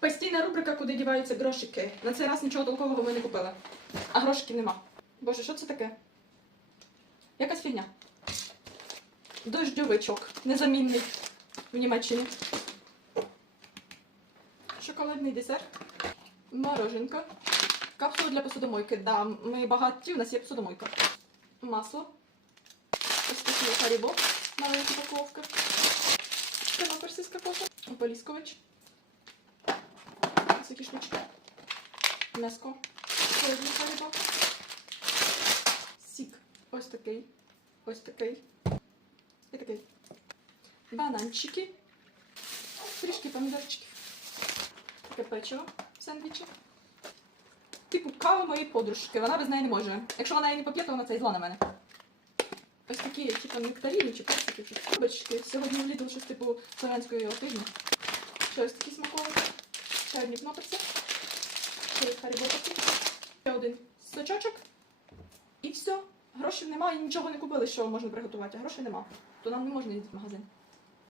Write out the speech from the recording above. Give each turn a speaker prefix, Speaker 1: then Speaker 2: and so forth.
Speaker 1: Постійна рубрика, куди діваються грошики. На цей раз нічого толкового ми не купили. А грошиків нема. Боже, що це таке? Якась фігня. Дождьовичок. Незамінний в Німеччині. Шоколадний десерт. Мороженка. Капсула для посудомойки. Да, ми багаті, у нас є посудомойка. Масло. Ось такі харібо. Маленька упаковка. Термоперсиська кофе. Ополіскувач. Такі штучки. М'яско. Сік. Ось такий. Ось такий. І такий. Бананчики. Трішки помідорчиків. Таке печиво. Сендвічі. Типу кава моєї подружки, вона без неї не може. Якщо вона її не поп'є, то вона це зла на мене. Ось такі, типу, нектаріни чи персики, чи трубочки. Сьогодні в Lidl щось типу словенської тижні. Ще ось такі смаковики. Ще одні кнопочки. Ще. Ще один сочочок. І все. Грошей немає, нічого не купили, що можна приготувати, а грошей нема. То нам не можна їздити в магазин.